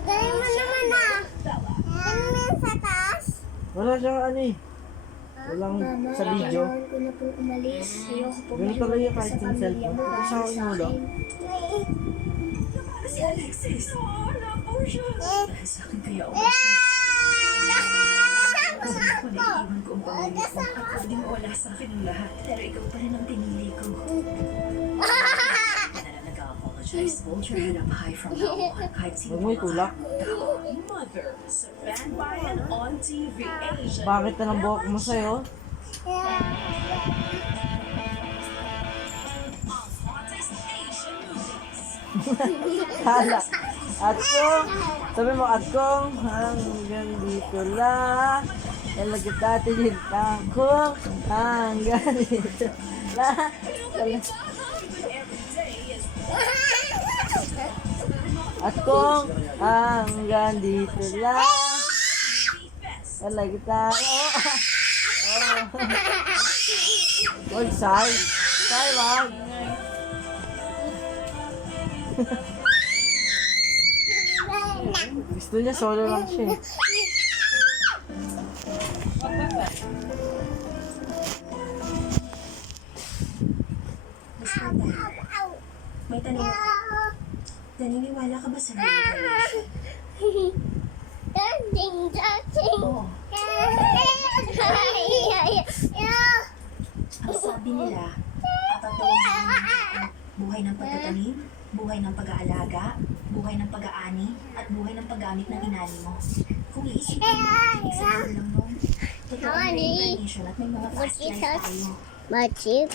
Galing mo naman ah. Ano mo yung sa taas? Wala siyang ano eh. Walang sa video. Kailangan ko na pong umalis. Ayoko po Ganito lang yung kahit sa yung pamilya cellphone. mo. Tapos sa akin mo lang. Si Alexis. Wala po siya. Dahil sa akin kaya umalis. Ako na iiwan ko ang pamilya ko. At pwedeng wala sa akin ang lahat. Pero ikaw pa rin ang pinili ko. Nag-apologize. Hold your head up high from now on. Kahit sino Huwag mo itulak. Mother sa Bandbayan on TV Asia. Bakit na ng buhok mo sa'yo? Hala. Atkong. Sabi mo, Atkong. Hanggang dito lang. Ilagit natin yung tangkong. Hanggang dito lang. Atkong. Hanggang dito lang. Ilagit natin. Wag, Sai. Sai, wag. Gusto niya solo lang siya. May tanong ako. Naniniwala ka ba sa reincarnation? Dancing, dancing. Oo. Ang sabi nila, apat daw ang buhay ng tao. Buhay ng pagtatanim, buhay ng pag-aalaga, buhay ng pag-aani, at buhay ng paggamit ng inani mo. Kung iisipin mo, ibig sabihin lang nun, totoo ang reincarnation at may mga past life tayo. Machip.